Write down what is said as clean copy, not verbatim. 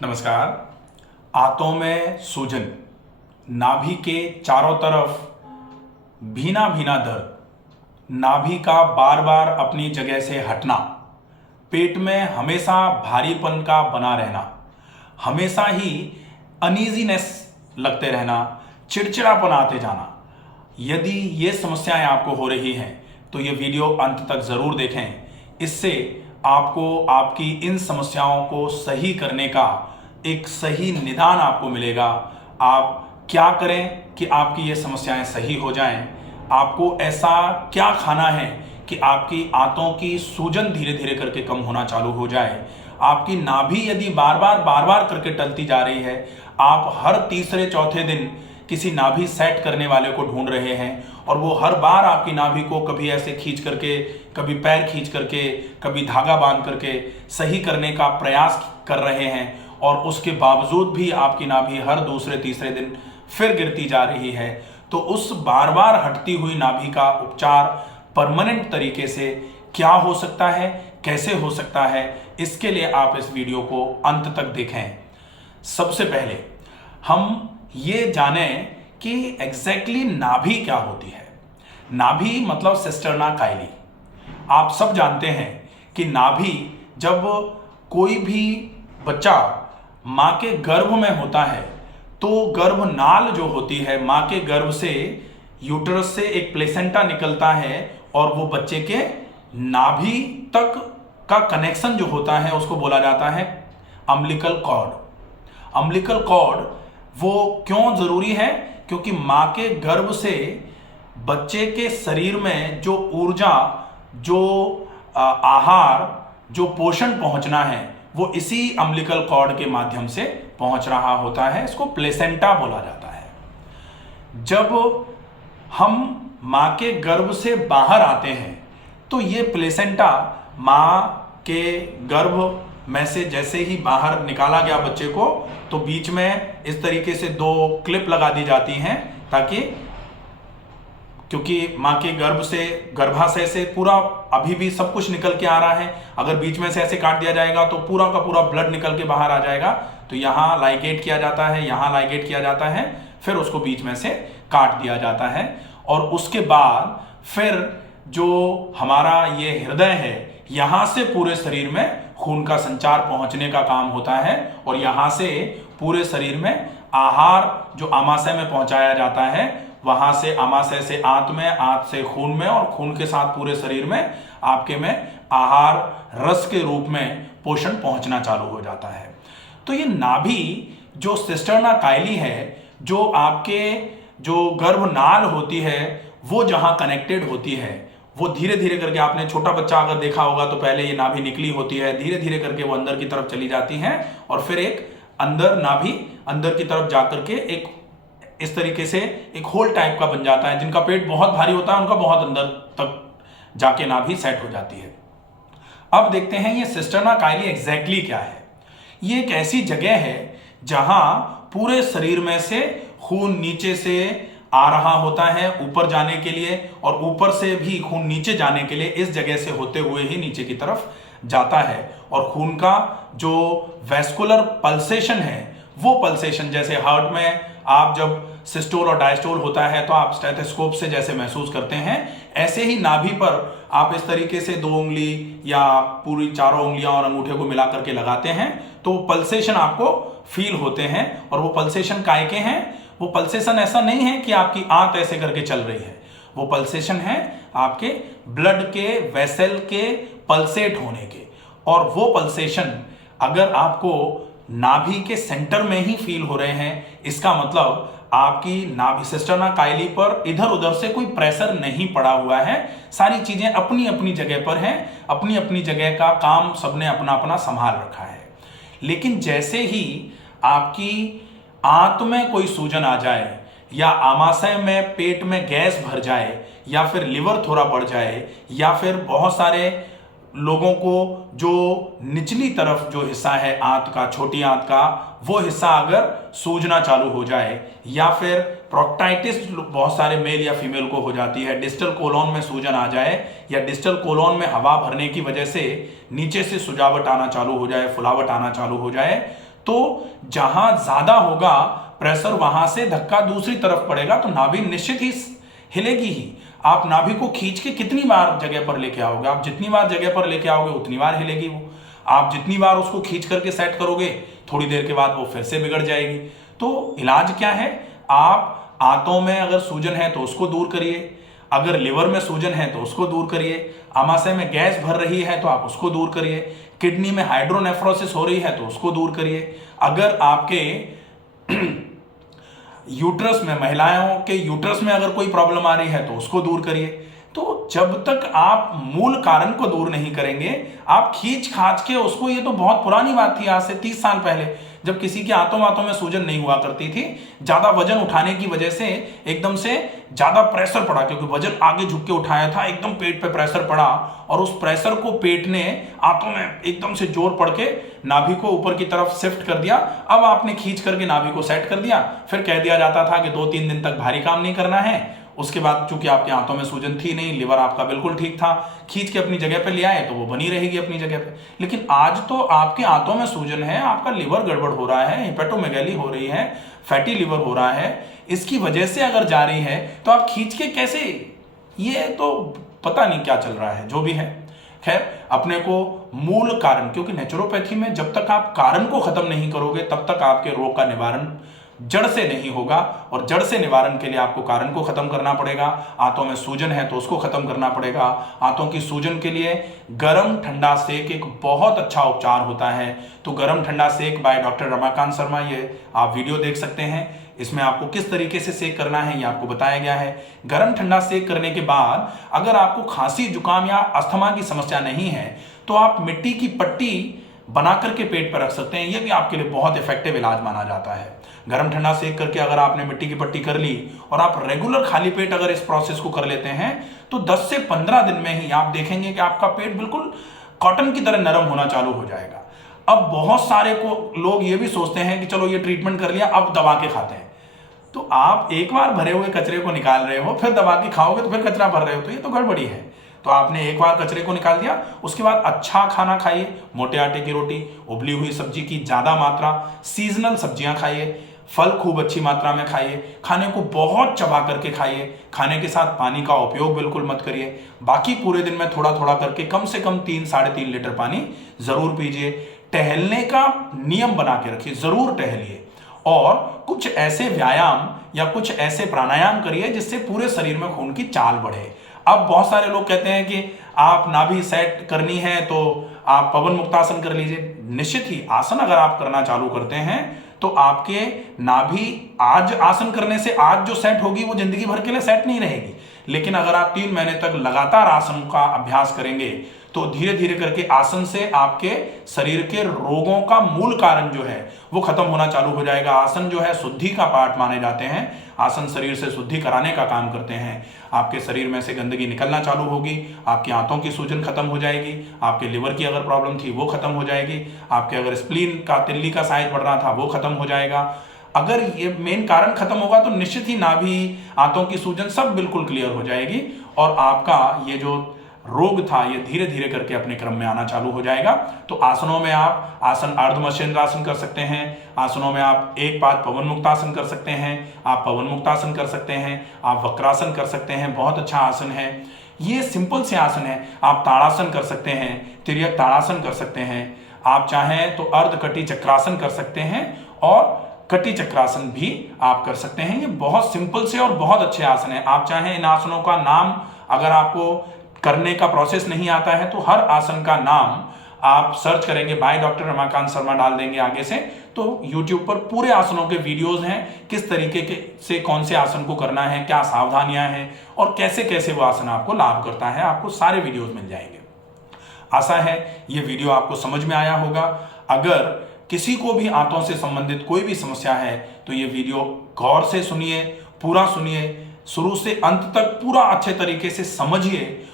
नमस्कार। आंतों में सूजन, नाभि के चारों तरफ भीना भीना दर्द, नाभि का बार बार अपनी जगह से हटना, पेट में हमेशा भारीपन का बना रहना, हमेशा ही अनईजीनेस लगते रहना, चिड़चिड़ापन आते जाना। यदि ये समस्याएं आपको हो रही हैं तो ये वीडियो अंत तक ज़रूर देखें। इससे आपको आपकी इन समस्याओं को सही करने का एक सही निदान आपको मिलेगा। आप क्या करें कि आपकी ये समस्याएं सही हो जाएं। आपको ऐसा क्या खाना है कि आपकी आंतों की सूजन धीरे धीरे करके कम होना चालू हो जाए। आपकी नाभि यदि बार बार करके टलती जा रही है, आप हर तीसरे चौथे दिन किसी नाभि सेट करने वाले को ढूंढ रहे हैं और वो हर बार आपकी नाभि को कभी ऐसे खींच करके, कभी पैर खींच करके, कभी धागा बांध करके सही करने का प्रयास कर रहे हैं, और उसके बावजूद भी आपकी नाभि हर दूसरे तीसरे दिन फिर गिरती जा रही है, तो उस बार बार हटती हुई नाभि का उपचार परमानेंट तरीके से क्या हो सकता है, कैसे हो सकता है, इसके लिए आप इस वीडियो को अंत तक देखें। सबसे पहले हम ये जानें कि एग्जैक्टली नाभि क्या होती है। नाभि मतलब सिस्टर्ना काइली। आप सब जानते हैं कि नाभि, जब कोई भी बच्चा माँ के गर्भ में होता है तो गर्भनाल जो होती है, माँ के गर्भ से, यूटरस से एक प्लेसेंटा निकलता है और वो बच्चे के नाभि तक का कनेक्शन जो होता है उसको बोला जाता है अम्बिलिकल कॉर्ड। अम्बिलिकल कॉर्ड वो क्यों जरूरी है? क्योंकि माँ के गर्भ से बच्चे के शरीर में जो ऊर्जा, जो आहार, जो पोषण पहुंचना है वो इसी अम्बिलिकल कॉर्ड के माध्यम से पहुंच रहा होता है। इसको प्लेसेंटा बोला जाता है। जब हम माँ के गर्भ से बाहर आते हैं तो ये प्लेसेंटा माँ के गर्भ में से जैसे ही बाहर निकाला गया बच्चे को, तो बीच में इस तरीके से दो क्लिप लगा दी जाती हैं, ताकि, क्योंकि माँ के गर्भ से, गर्भाशय से पूरा अभी भी सब कुछ निकल के आ रहा है। अगर बीच में से ऐसे काट दिया जाएगा तो पूरा का पूरा ब्लड निकल के बाहर आ जाएगा। तो यहाँ लाइगेट किया जाता है, यहाँ लाइगेट किया जाता है, फिर उसको बीच में से काट दिया जाता है। और उसके बाद फिर जो हमारा ये हृदय है, यहाँ से पूरे शरीर में खून का संचार पहुंचने का काम होता है, और यहाँ से पूरे शरीर में आहार जो आमाशय में पहुंचाया जाता है, वहां से आमाशय से आंत में, आंत से खून में, और खून के साथ पूरे शरीर में आपके में आहार रस के रूप में पोषण पहुंचना चालू हो जाता है। तो ये नाभि जो सिस्टर्ना काइली है, जो आपके जो गर्भनाल होती है, वो जहां कनेक्टेड होती है, वो धीरे धीरे करके, आपने छोटा बच्चा अगर देखा होगा तो पहले ये नाभि निकली होती है, धीरे धीरे करके वो अंदर की तरफ चली जाती हैं, और फिर एक अंदर नाभि अंदर की तरफ जाकर के एक इस तरीके से एक होल टाइप का बन जाता है। जिनका पेट बहुत भारी होता है उनका बहुत अंदर तक जाके नाभि सेट हो जाती है। अब देखते हैं ये सिस्टर्ना काइली एग्जैक्टली क्या है। ये एक ऐसी जगह है जहां पूरे शरीर में से खून नीचे से आ रहा होता है ऊपर जाने के लिए, और ऊपर से भी खून नीचे जाने के लिए इस जगह से होते हुए ही नीचे की तरफ जाता है। और खून का जो वैस्कुलर पल्सेशन है, वो पल्सेशन जैसे हार्ट में आप जब सिस्टोल और डायस्टोल होता है तो आप स्टेथोस्कोप से जैसे महसूस करते हैं, ऐसे ही नाभि पर आप इस तरीके से 2 उंगली या पूरी चारों उंगलियां और अंगूठे को मिला करके लगाते हैं तो पल्सेशन आपको फील होते हैं। और वो पल्सेशन काय के हैं? वो पल्सेशन ऐसा नहीं है कि आपकी आंत ऐसे करके चल रही है, वो पल्सेशन है आपके ब्लड के वेसल के पल्सेट होने के। और वो पल्सेशन अगर आपको नाभि के सेंटर में ही फील हो रहे हैं, इसका मतलब आपकी नाभि सिस्टर्ना काइली पर इधर उधर से कोई प्रेशर नहीं पड़ा हुआ है। सारी चीजें अपनी अपनी जगह पर हैं, अपनी अपनी जगह का काम सबने अपना अपना संभाल रखा है। लेकिन जैसे ही आपकी आंत में कोई सूजन आ जाए, या आमाशय में पेट में गैस भर जाए, या फिर लिवर थोड़ा बढ़ जाए, या फिर बहुत सारे लोगों को जो निचली तरफ जो हिस्सा है आंत का, छोटी आंत का, वो हिस्सा अगर सूजना चालू हो जाए, या फिर प्रोक्टाइटिस बहुत सारे मेल या फीमेल को हो जाती है, डिस्टल कोलोन में सूजन आ जाए, या डिस्टल कोलोन में हवा भरने की वजह से नीचे से सुजावट आना चालू हो जाए, फुलावट आना चालू हो जाए, तो जहां ज्यादा होगा प्रेशर, वहां से धक्का दूसरी तरफ पड़ेगा तो नाभि निश्चित ही हिलेगी ही। आप नाभि को खींच के कितनी बार जगह पर लेके आओगे, आप जितनी बार जगह पर लेके आओगे उतनी बार हिलेगी वो। आप जितनी बार उसको खींच करके सेट करोगे, थोड़ी देर के बाद वो फिर से बिगड़ जाएगी। तो इलाज क्या है, आप आंतों में अगर सूजन है तो उसको दूर करिए, अगर लिवर में सूजन है तो उसको दूर करिए, आमाशय में गैस भर रही है तो आप उसको दूर करिए, किडनी में हाइड्रोनेफ्रोसिस हो रही है तो उसको दूर करिए, अगर आपके यूट्रस में, महिलाओं के यूट्रस में अगर कोई प्रॉब्लम आ रही है तो उसको दूर करिए। तो जब तक आप मूल कारण को दूर नहीं करेंगे, आप खींच खाच के उसको, ये तो बहुत पुरानी बात थी, आज से 30 साल पहले, जब किसी के आंतों वातों में सूजन नहीं हुआ करती थी, ज्यादा वजन उठाने की वजह से एकदम से ज्यादा प्रेशर पड़ा, क्योंकि वजन आगे झुक के उठाया था, एकदम पेट पे प्रेशर पड़ा और उस प्रेशर को पेट ने आंतों में एकदम से जोर पड़ के नाभि को ऊपर की तरफ शिफ्ट कर दिया। अब आपने खींच करके नाभि को सेट कर दिया, फिर कह दिया जाता था कि 2-3 दिन तक भारी काम नहीं करना है। उसके बाद चूंकि आपके आंतों में सूजन थी नहीं, लिवर आपका बिल्कुल ठीक था, खींच के अपनी जगह पे ले आए तो वो बनी रहेगी अपनी जगह पे। लेकिन आज तो आपके आंतों में सूजन है, आपका लिवर गड़बड़ हो रहा है, हेपेटोमेगैली हो रही है, फैटी लिवर हो रहा है, इसकी वजह से अगर जा रही है तो आप खींच के कैसे, ये तो पता नहीं क्या चल रहा है, जो भी है। खैर, अपने को मूल कारण, क्योंकि नेचुरोपैथी में जब तक आप कारण को खत्म नहीं करोगे तब तक आपके रोग का निवारण जड़ से नहीं होगा, और जड़ से निवारण के लिए आपको कारण को खत्म करना पड़ेगा। आंतों में सूजन है तो उसको खत्म करना पड़ेगा। आंतों की सूजन के लिए गरम ठंडा सेक एक बहुत अच्छा उपचार होता है। तो गरम ठंडा सेक बाय डॉक्टर रमाकांत शर्मा, ये आप वीडियो देख सकते हैं, इसमें आपको किस तरीके से सेक करना है ये आपको बताया गया है। गरम ठंडा सेक करने के बाद अगर आपको खांसी जुकाम या अस्थमा की समस्या नहीं है तो आप मिट्टी की पट्टी बना करके पेट पर रख सकते हैं, ये भी आपके लिए बहुत इफेक्टिव इलाज माना जाता है। गरम ठंडा सेक करके अगर आपने मिट्टी की पट्टी कर ली और आप रेगुलर खाली पेट अगर इस प्रोसेस को कर लेते हैं तो 10 से 15 दिन में ही आप देखेंगे कि आपका पेट बिल्कुल कॉटन की तरह नरम होना चालू हो जाएगा। अब बहुत सारे लोग ये भी सोचते हैं कि चलो ये ट्रीटमेंट कर लिया, अब दबा के खाते हैं। तो आप एक बार भरे हुए कचरे को निकाल रहे हो, फिर दबा के खाओगे तो फिर कचरा भर रहे हो, तो ये तो गड़बड़ी है। तो आपने एक बार कचरे को निकाल दिया, उसके बाद अच्छा खाना खाइए, मोटे आटे की रोटी, उबली हुई सब्जी की ज्यादा मात्रा, सीजनल सब्जियां खाइए, फल खूब अच्छी मात्रा में खाइए, खाने को बहुत चबा करके खाइए, खाने के साथ पानी का उपयोग बिल्कुल मत करिए। बाकी पूरे दिन में थोड़ा थोड़ा करके कम से कम 3-3.5 लीटर पानी जरूर पीजिए। टहलने का नियम बना के रखिए, जरूर टहलिए, और कुछ ऐसे व्यायाम या कुछ ऐसे प्राणायाम करिए जिससे पूरे शरीर में खून की चाल बढ़े। अब बहुत सारे लोग कहते हैं कि आप नाभि सेट करनी है तो आप पवन मुक्तासन कर लीजिए। निश्चित ही आसन अगर आप करना चालू करते हैं तो आपके नाभि आज आसन करने से आज जो सेट होगी वो जिंदगी भर के लिए सेट नहीं रहेगी, लेकिन अगर आप 3 महीने तक लगातार आसन का अभ्यास करेंगे तो धीरे धीरे करके आसन से आपके शरीर के रोगों का मूल कारण जो है वो खत्म होना चालू हो जाएगा। आसन जो है शुद्धि का पार्ट माने जाते हैं, आसन शरीर से शुद्धि कराने का काम करते हैं। आपके शरीर में से गंदगी निकलना चालू होगी, आपकी आंतों की सूजन खत्म हो जाएगी, आपके लिवर की अगर प्रॉब्लम थी वो खत्म हो जाएगी, आपके अगर स्प्लीन का, तिल्ली का साइज बढ़ रहा था वो खत्म हो जाएगा। अगर ये मेन कारण खत्म होगा तो निश्चित ही नाभि, आंतों की सूजन सब बिल्कुल क्लियर हो जाएगी और आपका ये जो रोग था ये धीरे धीरे करके अपने क्रम में आना चालू हो जाएगा। तो आसनों में आप आसन अर्धमर्शेंद्र आसन कर सकते हैं, आसनों में आप एक पाद पवन मुक्तासन कर सकते हैं, आप पवन मुक्तासन कर सकते हैं, आप वक्रासन कर सकते हैं, बहुत अच्छा आसन है। ये सिंपल से आसन है। आप ताड़ासन कर सकते हैं, तिर्यक ताड़ासन कर सकते हैं, आप चाहें तो अर्ध कटी चक्रासन कर सकते हैं और कटी चक्रासन भी आप कर सकते हैं। ये बहुत सिंपल से और बहुत अच्छे आसन है। आप चाहें इन आसनों का नाम, अगर आपको करने का प्रोसेस नहीं आता है तो हर आसन का नाम आप सर्च करेंगे, बाय डॉक्टर रमाकांत शर्मा डाल देंगे आगे से, तो YouTube पर पूरे आसनों के वीडियोस हैं, किस तरीके के से कौन से आसन को करना है, क्या सावधानियां हैं और कैसे कैसे वो आसन आपको लाभ करता है, आपको सारे वीडियोस मिल जाएंगे। आशा है ये वीडियो आपको समझ में आया होगा। अगर किसी को भी आंतों से संबंधित कोई भी समस्या है तो ये वीडियो गौर से सुनिए, पूरा सुनिए, शुरू से अंत तक पूरा अच्छे तरीके से समझिए